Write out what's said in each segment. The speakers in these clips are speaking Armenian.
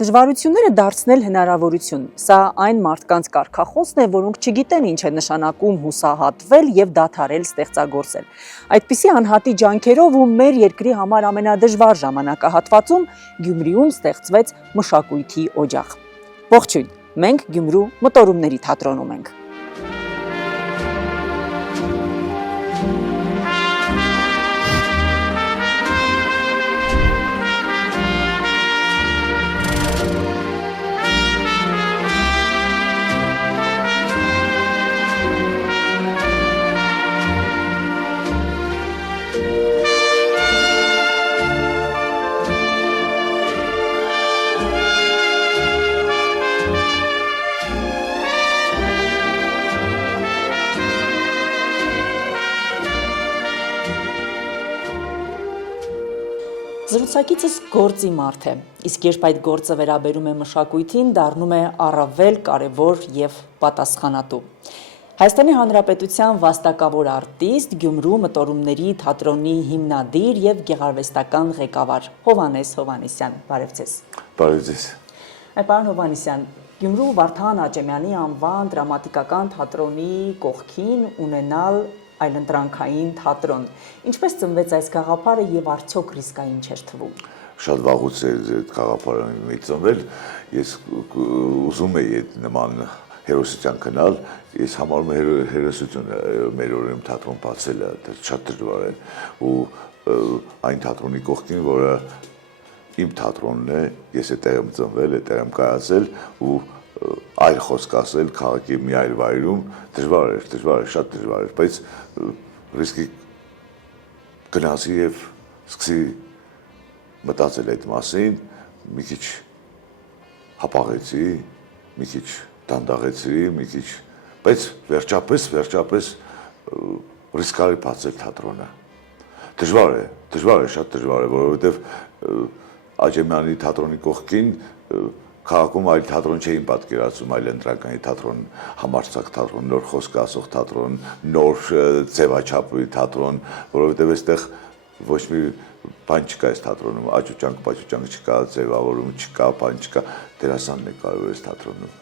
Դժվարությունները դարձնել հնարավորություն, սա այն մարդկանց կարգախոսն է, որոնք չգիտեն ինչ է նշանակում հուսահատվել և դադարել ստեղծագործել։ Այդպիսի անհատի ջանքերով ու մեր երկրի համար ամենադժվար ժամանակահատվածում Գյումրիում ստեղծվեց մշակույթի օջախ։ Ողջույն, մենք Գյումրու մտորումների թատրոնում ենք։ Զրուցակիցս գործի մարդ է, իսկ երբ այդ գործը վերաբերում է մշակույթին, դառնում է առավել կարևոր և պատասխանատու։ Հայաստանի Հանրապետության վաստակավոր արտիստ, Գյումրու մտորումների թատրոնի հիմնադիր և գեղարվեստական ղեկավար Հովհաննես Հովհաննիսյան, բարև ձեզ։ Բարև ձեզ։ Պարոն Հովհաննիսյան, Գյումրու Վարդան Աճեմյանի անվան դրամատիկական թատրոնի կողքին ունենալ այլընտրանքային թատրոն։ Ինչպես ծնվեց այս գաղափարը և արդյոք ռիսկային չէր թվում։ Շատ վաղուց էր այդ գաղափարը մի ծնվել, ես ուզում էի այդ նման հերոսության գնալ, ես համարում եմ հերոսությունը մեր օրերում թատրոն բացելը շատ դժվար է ու այն թատրոնի կողքին, որը իմ թատրոնն է, ես այդտեղ եմ ծնվել, այդտեղ եմ կայացել ու այլ խոսք ասել քաղաքի մի այլ վայրում դժվար էր, շատ դժվար էր, բայց ռիսկի գնացի և սկսի մտածել այդ մասին, մի քիչ հապաղեցի, մի քիչ դանդաղեցի, մի քիչ, բայց վերջապես ռիսկարի բացել թատրոնը։ Դժվար է, շատ դժվար է, որովհետև Աճեմյանի թատրոնի կողքին քաղաքում այլ թատրոն չէին պատկերացում, այլ ընտրականի թատրոն, համարձակ թատրոն, նոր խոսք ասող թատրոն, նոր ձևաչափի թատրոն, որովհետև այստեղ ոչ մի բան չկա այս թատրոնում, աճուճանք չկա, ձևավորում չկա, բան չկա, դերասանն է կարևոր այս թատրոնում։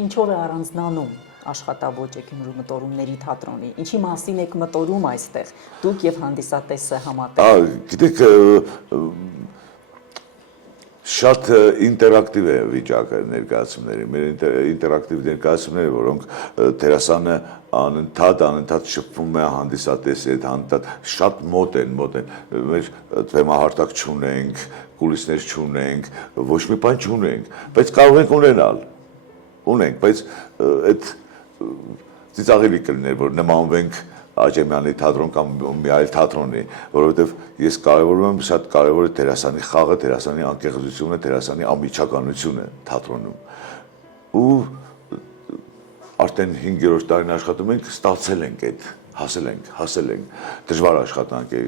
Ինչով է առանձնանում աշխատավոճը Գյումրու մտորումների թատրոնի, ինչի մասին եք մտորում այստեղ, դուք և հանդիսատեսը համատեղ։ Գիտեք, շատ ինտերակտիվ է վիճակը ներկայացումների, մեր ինտերակտիվ ներկայացումները, որոնք դերասանը անընդհատ շփվում է հանդիսատեսի հետ, անընդհատ շատ մոտ են, մեր թեմահարտակ չունենք, կուլիսներ չունենք, ոչ մի բան չունենք, բայց կարող ենք ունենք, բայց այդ ծիծաղելի կլիներ, որ նմանվենք Աճեմյանի թատրոն կամ մի այլ թատրոնի, որովհետև ես կարևորում եմ, շատ կարևոր է դերասանի խաղը, դերասանի անկեղծությունը, դերասանի անմիջականությունը թատրոնում։ Ու արդեն 5-րդ տարին աշխատում ենք, ստացել ենք այդ, հասել ենք, դժվար աշխատանք է,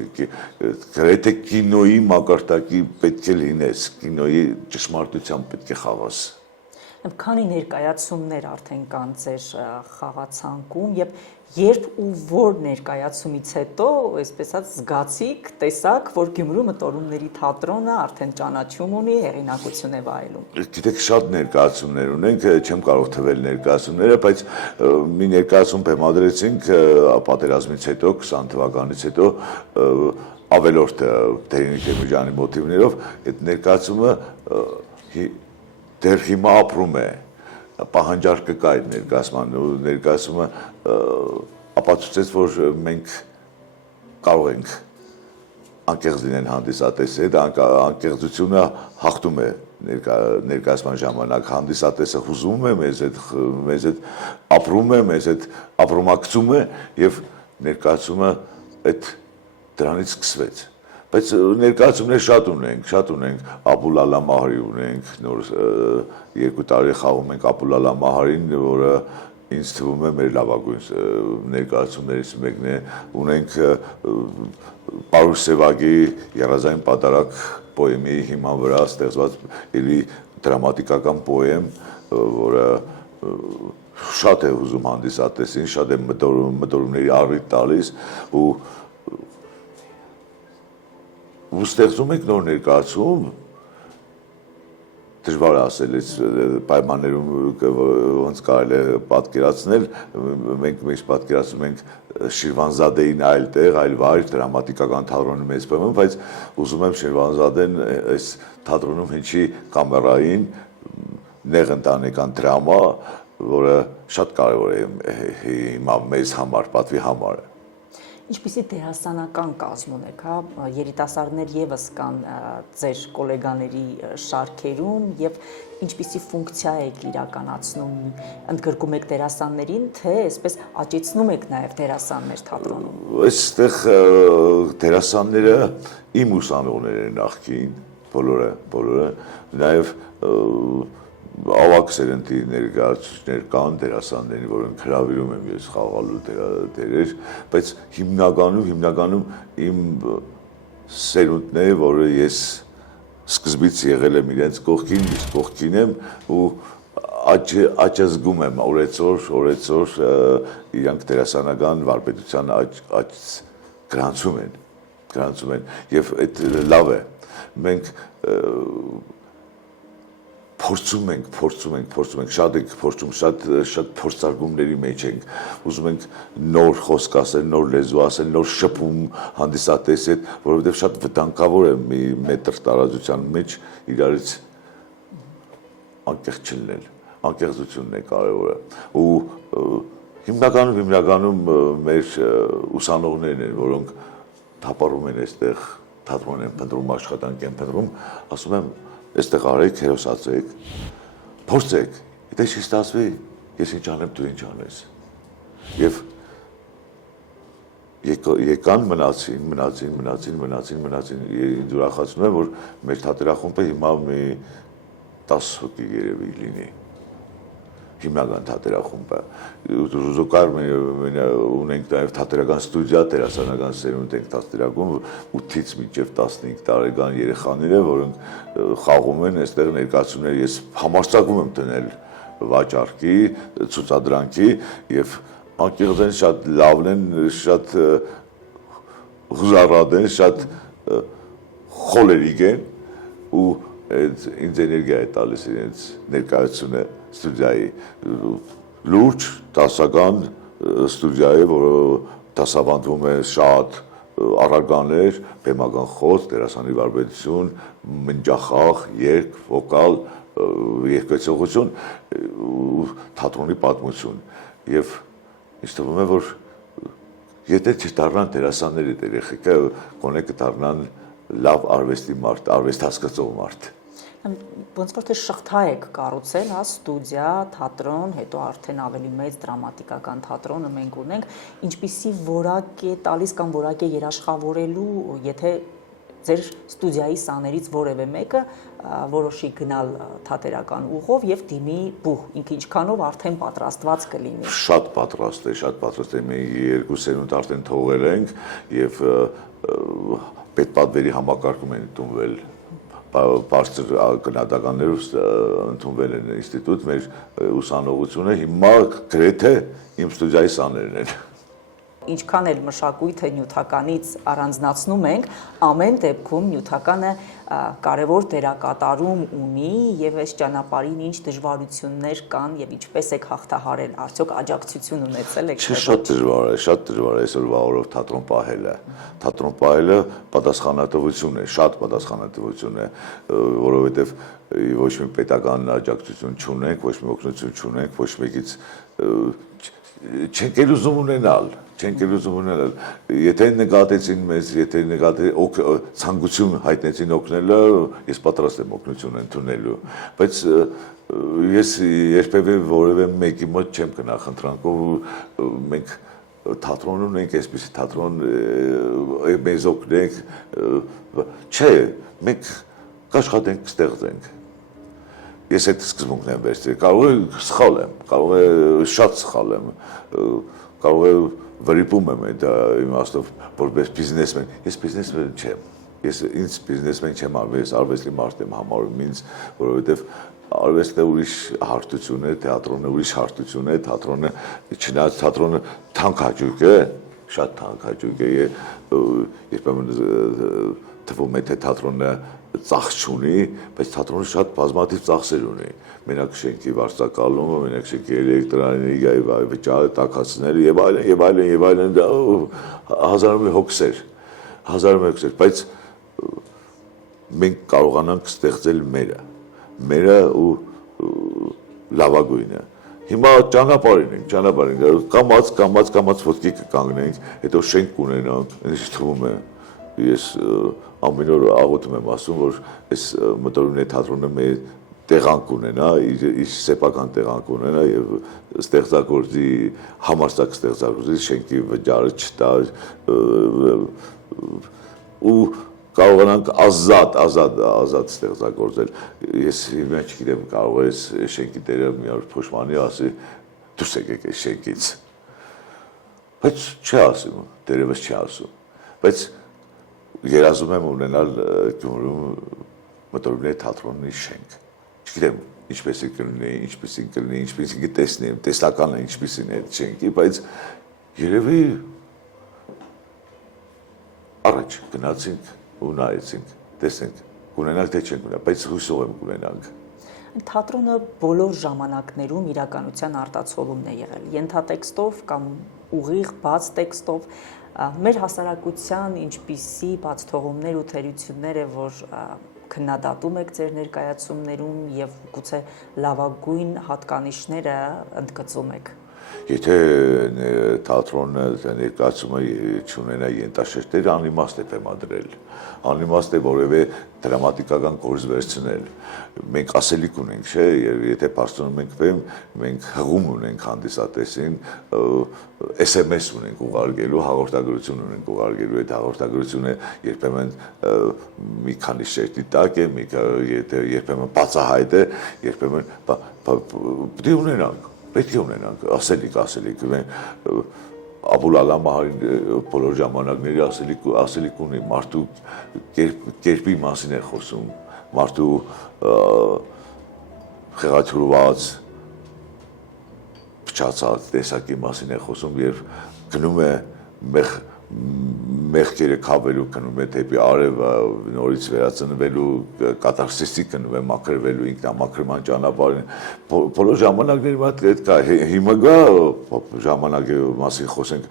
գրեթե կինոյի մակարդակի պետք է լինես, կինոյի ճշմարտությամբ պետք է խաղաս։ Քանի ներկայացումներ արդեն կան ձեր խաղացանկում և երբ ու որ ներկայացումից հետո, այսպես զգացիք, տեսաք, որ Գյումրու մտորումների թատրոնը արդեն ճանաչում ունի, հեղինակություն է վայելում։ Գիտեք, շատ ներկայացումներ ունենք, չեմ կարող թվել ներկայացումները, բայց մի ներկայացում բեմադրեցինք պատերազմից հետո, 20 թվականից հետո, ավելորդը Տերինի Թեմուրյանի մոտիվներով, այդ ներկայացումը դեռ հիմա ապրում է, պահանջարկը կա այդ ներկայացումը ապացուցեց, որ մենք կարող ենք անկեղծ լինել հանդիսատեսի հետ, անկեղծությունը հաղթում է ներկայացման ժամանակ, հանդիսատեսը հուզում է մեզ հետ, ապրում է, մեզ հետ ապրումակցում է և ներկայացումը դրանից սկսվեց։ Բայց ներկայացումներ շատ ունենք, Աբուլալա Մահարի ունենք, նոր 2 տարի խաղում ենք Աբուլալա Մահարին, որը ինձ թվում է մեր լավագույն ներկայացումներից մեկն է, ունենք Պարուս Սևագի Եռազային պատարագ պոեմի հիման վրա ստեղծված դրամատիկական պոեմ, որը շատ է հուզում հանդիսատեսին, շատ է մտորումների առիթ տալիս ու ստեղծում ենք նոր ներկայացում, դժվար է ասել այս պայմաններում ոնց կարելի է պատկերացնել, մենք պատկերացնում ենք Շիրվանզադեին այլ տեղ, այլ վայր, դրամատիկական թատրոնի մեծ բեմում, բայց ուզում եմ Շիրվանզադեն այս թատրոնում հնչի կամերային նեղ ընտանեկան դրամա, որը շատ կարևոր է հիմա մեզ համար, պատվի համար է։ Ինչպիսի դերասանական կազմ ունեք, հա, երիտասարդներ եւս կան ձեր գոլեգաների շարքերում եւ ինչպիսի ֆունկցիա եք իրականացնում, ընդգրկում եք դերասաններին, թե այսպես աճեցնում եք նաեւ դերասաններ թատրոնում։ Այստեղ դերասանները իմ ուսանողներ են նախկին, բոլորը, նաեւ ավակ սերնդի ներկայացուցիչներ կան դերասանների, որոնք հրավիրում եմ ես խաղալու դերեր, բայց հիմնականում իմ սերունդն է, որը ես սկզբից եղել եմ իրենց կողքին, իսկ կողքին եմ ու աճազգում եմ օրեցօր իրանք դերասանական վարպետության աճ գրանցում են եւ այդ լավ է։ Մենք փորձում ենք, շատ ենք փորձում, շատ փորձարկումների մեջ ենք, ուզում ենք նոր խոսք ասել, նոր լեզու ասել, նոր շփում հանդիսատես հետ, որովհետև շատ վտանգավոր է մի մետր տարածության մեջ իրարից անկեղծ չլինել, անկեղծությունն է կարևորը, ու հիմնականում մեր ուսանողներն են, որոնք թափառում են այստեղ, թատրոն են փնտրում, աշխատանք են փնտրում, ասում եմ այստեղ արեք, հերոսացեք, փորձեք, եթե չի ստացվի, ես ինչ անեմ, դու ինչ անես։ Եվ եկան մնացին, ինձ ուրախացնում է, որ մեր թատերախումբը հիմա մի 10 հոգի երևի լինի, հիմնական թատերախումբը, զուգահեռ ունենք նաև թատերական ստուդիա, դերասանական սերունդ ենք դաստիարակում 8-ից մինչև 15 տարեկան երեխաները, որոնք խաղում են այստեղ ներկայացումներ, ես համարձակում եմ դնել վաճառքի, ցուցադրանքի եւ անկեղծ են, շատ լավն են, շատ հուզառատ են, շատ խոլերիկ են ու ինձ էներգիա է տալիս իրենց ներկայությունը ստուդիայի լուրջ դասական ստուդիա է, որը դասավանդվում է շատ առարկաներ, բեմական խոսք, դերասանի վարպետություն, մնջախաղ, երգ, վոկալ, երգեցողություն, թատրոնի պատմություն եւ ինձ թվում է, որ եթե չդառնան դերասանների երեխեքը, գոնե կդառնան լավ արվեստի մարդ, արվեստ հասկացող մարդ։ Ոնց որ թե շղթա եք կառուցել, հա, ստուդիա, թատրոն, հետո արդեն ավելի մեծ դրամատիկական թատրոնը մենք ունենք, ինչպիսի որակ է տալիս կամ որակ է երաշխավորելու, եթե ձեր ստուդիայի սաներից որևէ մեկը որոշի գնալ թատերական ուղով եւ դիմի բուհ, ինքը ինչքանով արդեն պատրաստված կլինի։ Շատ պատրաստ է, մենք 2 սերունդ արդեն թողել ենք եւ պետպատվերի համակարգում են ընդունվել բարձր գնահատականներով ընդունվել են ինստիտուտ, մեր ուսանողությունը հիմա գրեթե իմ ստուդիայի սաներն են։ Ինչքան էլ մշակույթը նյութականից առանձնացնում ենք, ամեն դեպքում նյութականը կարևոր դերակատարում ունի եւ այս ճանապարհին ինչ դժվարություններ կան եւ ինչպես եք հաղթահարել, արդյոք աջակցություն ունեցել եք։ Շատ դժվար է այսօրվա օրով թատրոն պահելը։ Թատրոն պահելը պատասխանատվություն է, շատ պատասխանատվություն է, որովհետեւ ոչ մի պետական աջակցություն չունենք, ոչ մի օգնություն չունենք, ոչ մեկից չենք ուզում ունենալ, եթե նկատեցին մեզ, եթե ցանկություն հայտնեցին օգնելը, ես պատրաստ եմ օգնություն ընդունելու, բայց ես երբևէ որևէ մեկի մոտ չեմ գնա խնդրանքով, մենք թատրոն ունենք, այսպիսի թատրոն մեզ օգնենք, չէ, մենք կաշխատենք, կստեղծենք։ Ես այդ սկզբունքն եմ վերցրել, կարող է սխալ եմ, կարող է շատ սխալ եմ, կարող է վրիպում եմ այդ իմաստով, որպես բիզնեսմեն, ես բիզնեսմեն չեմ, ինձ բիզնեսմեն չեմ արվել, ես արվեստի մարդ եմ համարում ինձ, որովհետև արվեստը ուրիշ հարթություն է, թատրոնը ուրիշ հարթություն է, թատրոնը, չնայած թատրոնը թանկ հաճույք է, շատ թանկ հաճույք է, երբեմն թվում է թե թատրոնը ծախս չունի, բայց թատրոնը շատ բազմաթիվ ծախսեր ունի։ Մենակ շենքի վարձակալումը, մենակ շենքի էլեկտրաէներգիայի վճարը, տաքացները եւ այլն, հազարով հոգսեր, բայց մենք կարողանանք ստեղծել մերը ու լավագույնը։ Հիմա ճանապարհին ենք, կամած ոտքի կկանգնենք, հետո շենք կունենանք, ինձ թվում է, ես ամեն օր աղոթում եմ ասում, որ այս մտորումների թատրոնը մեր տեղանք ունենա, իր սեփական տեղանք ունենա եւ ստեղծագործի համարձակ ստեղծագործի շենքի վճարը չտա ու կարողանանք ազատ ստեղծագործել։ Ես հիմա չգիտեմ, կարող է շենքի տերը մի օր փոշմանի ասի դուրս եկեք այս շենքից։ Բայց չի ասում, դերևս չի ասում։ Բայց երազում եմ ունենալ Գյումրիում մտորումների թատրոնի շենք։ Չգիտեմ ինչպես կլինի, ինչպես կտեսնեմ, տեսականը ինչպեսին է այդ շենքի, բայց երևի առաջ գնացինք ու նայեցինք, տեսնենք, կունենանք թե չենք ունենա, բայց հույսով եմ կունենանք։ Թատրոնը բոլոր ժամանակներում իրականության արտացոլումն է եղել, ենթատեքստով կամ ուղիղ բաց տեքստով, մեր հասարակության ինչպիսի բացթողումներ ու թերություններ է, որ քննադատում եք ձեր ներկայացումներում եւ գուցե լավագույն հատկանիշները ընդգծում եք։ Եթե թատրոնը ներկայացումը չունենա ենթաշերտեր, անիմաստ է բեմադրել, անիմաստ է որևէ դրամատիկական գործ վերցնել։ Մենք ասելիք ունենք, չէ, եթե բարձրանում ենք բեմ, մենք հղում ունենք հանդիսատեսին, SMS ունենք ուղարկելու, հաղորդագրություն ունենք ուղարկելու, այդ հաղորդագրությունը երբեմն մի քանի շերտի տակ է, երբեմն բացահայտ է, երբեմն պետք է ունենանք ասելիք, Աբուլ Ալա Մահարին բոլոր ժամանակների ասելիք ունի, մարդու կերպի մասին է խոսում, մարդու խեղաթյուրված, փչացած տեսակի մասին է խոսում, երբ գնում է մեղքերը քավելու, գնում է դեպի արևը, նորից վերածնվելու, կատարսիսի գնում է մաքրվելու, ինքնամաքրման ճանապարհին, բոլոր ժամանակների մոտ այդ կա, հիմա գա ժամանակի մասին խոսենք,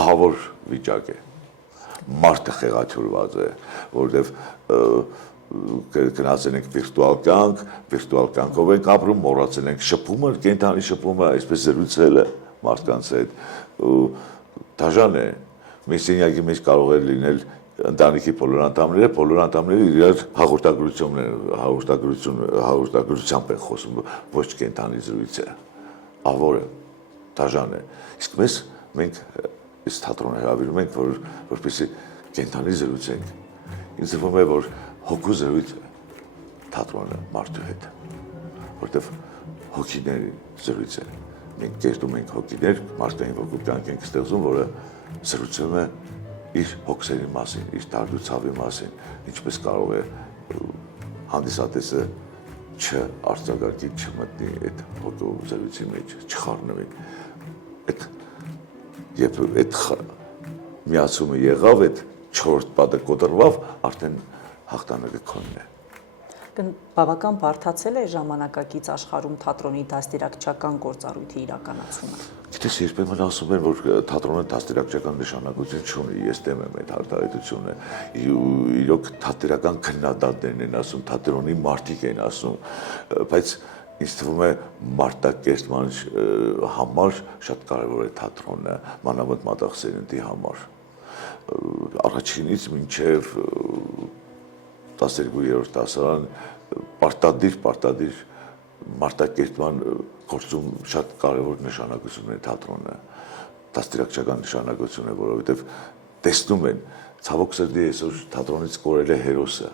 ահավոր վիճակ է, մարդը խեղաթյուրված է, որովհետև գնացել ենք վիրտուալ կյանքով ենք ապրում, մոռացել ենք շփումը, կենդանի շփումը, այսպես զրուցելը մարդկանց հետ, դաժան է, մեր սենյակի մեջ կարող է լինել ընտանիքի բոլոր անդամները իրար հաղորդագրությամբ են խոսում, ոչ կենդանի զրույց է, ահավոր է, դաժան է, իսկ մենք այս թատրոնը հրավիրում ենք, որպեսզի կենդանի զրուցենք, ինձ թվում է, որ հոգու զրույց է թատրոնը մարդու հետ, որտև հոգիների զրույց է, մենք կերտում ենք հոգիներ, մարդկային ոգու կյանք ենք ստեղծում, որը զրուցում է իր հոգսերի մասին, իր դարդուցավի մասին, ինչպես կարող է հանդիսատեսը չարձագարկի, չմտնի այդ հոգու զրույցի մեջ, չխառնվի, երբ այդ միացումը եղավ, այդ չորրորդ պատը կոտրվավ, արդեն հաղթանակը քոնն է։ Բավական բարդացել է ժամանակակից աշխարհում թատրոնի դաստիարակչական գործառույթի իրականացումը։ Գիտես, երբեմն ասում են, որ թատրոնը դաստիարակչական նշանակություն չունի, ես դեմ եմ այդ արտահայտությունը, իրոք թատերական քննադատներն են ասում, թատրոնի մարդիկ են ասում, բայց ինձ թվում է մարտակերտման համար շատ կարևոր է թատրոնը, մանավանդ մատաղ սերունդի համար։ Առաջինից մինչև 12-րդ դասարան պարտադիր մարտակերտման գործում շատ կարևոր նշանակություն է թատրոնը, դաստիարակչական նշանակություն է, որովհետև տեսնում են, ցավոք սրտի այսօր թատրոնից կորել է հերոսը,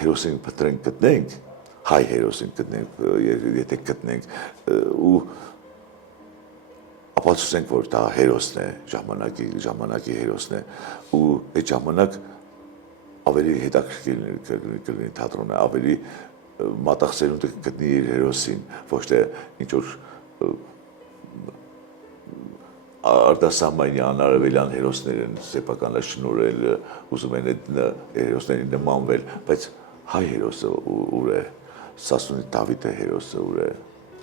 հերոսին գտնենք, հայ հերոսին գտնենք, եթե գտնենք ու ապացուցենք, որ դա հերոսն է, ժամանակի հերոսն է ու այդ ժամանակ ավելի հետաքրքիր կլինի թատրոնը, ավելի մատաղ սերունդը գտնի իր հերոսին, ոչ թե ինչ որ արտասահմանյան արևելյան հերոսներին սեփական շնորհել, ուզում են այդ հերոսներին նմանվել, բայց հայ հերոսը ուր է, Սասունի Դավիթը հերոսը ուր է,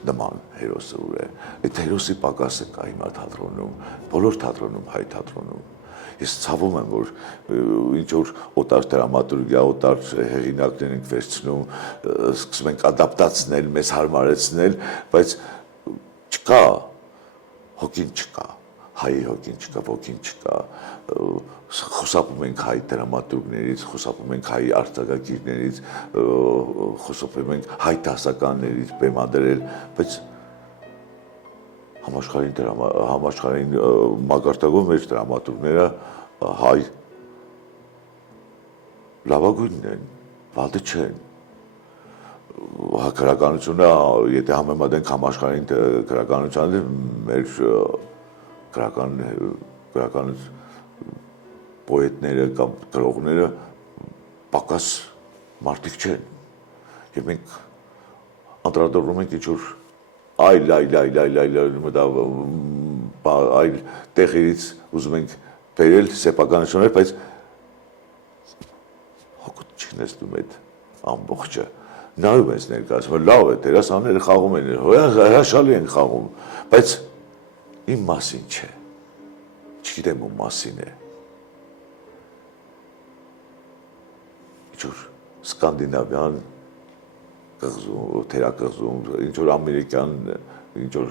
նման հերոսը ուր է։ Այդ հերոսի պակասը կա հիմա թատրոնում, բոլոր թատրոնում, հայ թատրոնում։ Ես ցավում եմ, որ ինչ որ օտար դրամատուրգիա, օտար հեղինակներ ենք վերցնում, սկսում ենք ադապտացնել, մեզ հարմարեցնել, բայց չկա, հոգին չկա, հայի հոգին չկա, ոգին չկա, խոսապում ենք հայ դրամատուրգներից, խոսապում ենք հայ արձակագիրներից, խոսապում ենք հայ դասականներից բեմադրել, բայց համաշխարհային մակարդակով մեր դրամատուրգները հայ լավագույնն են, վատը չեն։ Գրականությունը, եթե համեմատենք համաշխարհային գրականությանը, մեր գրական պոետները կամ գրողները պակաս մարդիկ չեն։ Եվ մենք անդրադառնում ենք ինչ-որ այլ տեղերից ուզում ենք բերել սեփականություններ, բայց հոգուտ չի նստում այդ ամբողջը։ Նայում ես ներկայացումը, լավ է, դերասանները խաղում են, հրաշալի են խաղում, բայց իմ մասին չէ, չգիտեմ ում մասին է։ Ինչ-որ սկանդինավյան կղզում, թերակղզում, ինչ-որ ամերիկյան, ինչ-որ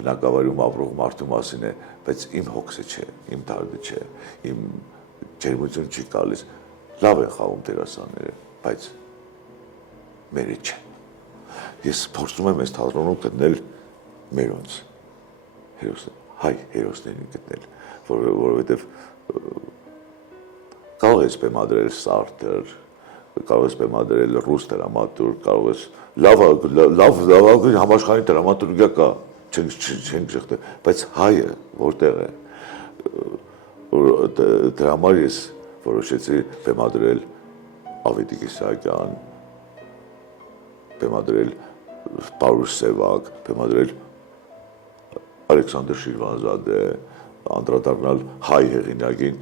բնակավայրում ապրող մարդու մասին է, բայց իմ հոգսը չէ, իմ դարդը չէ, իմ ջերմություն չի գալիս, լավ են խաղում դերասանները, բայց մերը չէ։ Ես փորձում եմ այս թատրոնում գտնել մերոնց հայ հերոսներին գտնել, որովհետև կարող ես բեմադրել Սարտր, կարող ես բեմադրել ռուս դրամատուրգ, կարող ես լավ համաշխարհային դրամատուրգիա կա, չենք շղթել, բայց հայը որտեղ է, դրա համար ես որոշեցի բեմադրել Ավետիք Իսահակյան, բեմադրել Պարուս Սևակ, բեմադրել Ալեքսանդր Շիրվանզադե, անդրադառնալ հայ հեղինակին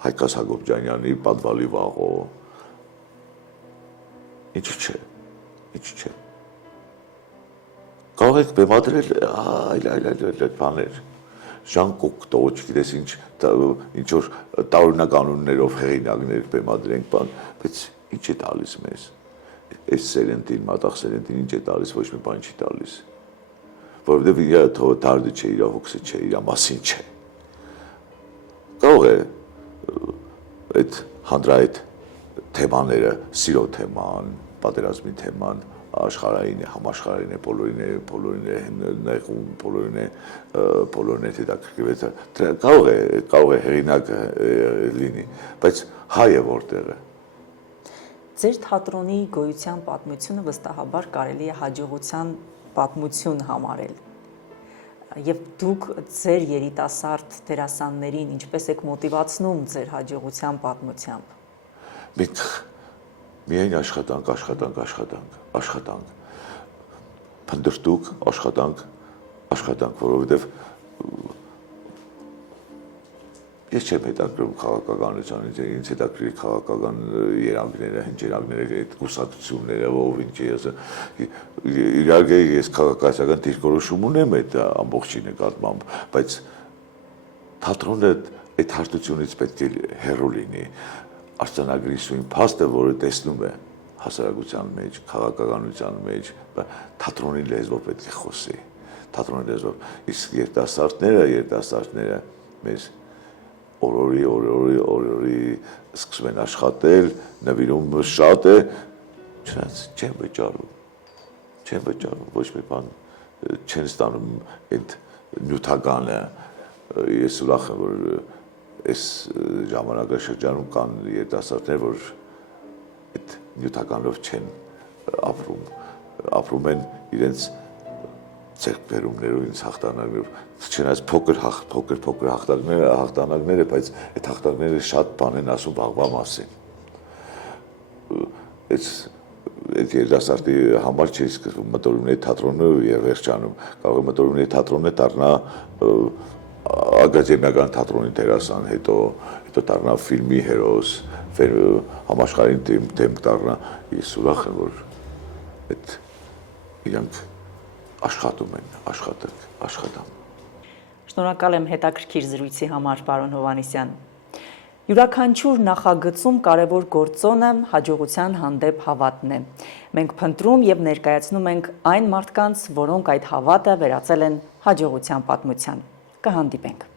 Հայկաս Հակոբյանյանի Պատվալի վաղո, ինչ չէ, կարող եք բեմադրել այլ բաներ, Ժան Կոկտո, չգիտես ինչ որ տարօրինակ անուններով հեղինակներ բեմադրենք բան, բայց ինչ է տալիս մեզ, այս սերնդին, մատաղ սերնդին ինչ է տալիս, ոչ մի բան չի տալիս, որովհետև իր դարդը չէ, իր հոգսը չէ, իր մասին չէ, կարող է այդ հանրայդ թեմաները, սիրո թեման, պատերազմի թեման, աշխարհային է, համաշխարհային է, բոլորին է նեղում, բոլորին է հետաքրքրված, կարող է հեղինակ լինի, բայց հայը որտեղ է։ Ձեր թատրոնի գոյության պատմությունը վստահաբար կարելի է հաջողության պատմություն համարել։ Եվ դուք ձեր երիտասարդ դերասաններին ինչպես եք մոտիվացնում ձեր հաջողության պատմությամբ։ Մենք միայն աշխատանք, փնտրտուք, աշխատանք, որովհետև ես չեմ հետաքրքրում քաղաքականությունից, ինձ հետաքրքրի քաղաքական երանգները, հնչերանգները, այդ կուսակցությունները, ով ինչ ես, իհարկե ես քաղաքացիական դիրքորոշում ունեմ այդ ամբողջի նկատմամբ, բայց թատրոնը այդ հարթությունից պետք է հեռու լինի, արձանագրի սույն փաստը, որը տեսնում է հասարակության մեջ, քաղաքականության մեջ, թատրոնի լեզվով պետք է խոսի, թատրոնի լեզվով, իսկ երիտասարդները մեզ օրորի սկսում են աշխատել, նվիրումը շատ է, չնայած չեն վճարում, ոչ մի բան չեն ստանում այդ նյութականը, ես ուրախ եմ, որ այս ժամանակաշրջանում կան երիտասարդներ, որ այդ նյութականով չեն ապրում են իրենց ձեռքբերումներով, իրենց հաղթանակներով, չնայած փոքր հաղթանակները, բայց այդ հաղթանակները շատ բան են ասում վաղվա մասին։ Այս այդ երիտասարդի համար չի սկսվում մտորումների թատրոնը եւ վերջանում կարող է մտորումների թատրոնը դառնա ակադեմիական թատրոնի դերասան, հետո դառնա ֆիլմի հերոս, համաշխարհային դեմ դառնա։ Ես ուրախ եմ, որ այդ իրանք աշխատում են, աշխատան։ Շնորհակալ եմ հետաքրքիր զրույցի համար, պարոն Հովհաննիսյան։ Յուրաքանչյուր նախագծում կարևոր գործոնը հաջողության հանդեպ հավատն է։ Մենք փնտրում եւ ներկայացնում ենք այն մարդկանց, որոնք այդ հավատը վերածել են հաջողության պատմության։ Կհանդիպենք։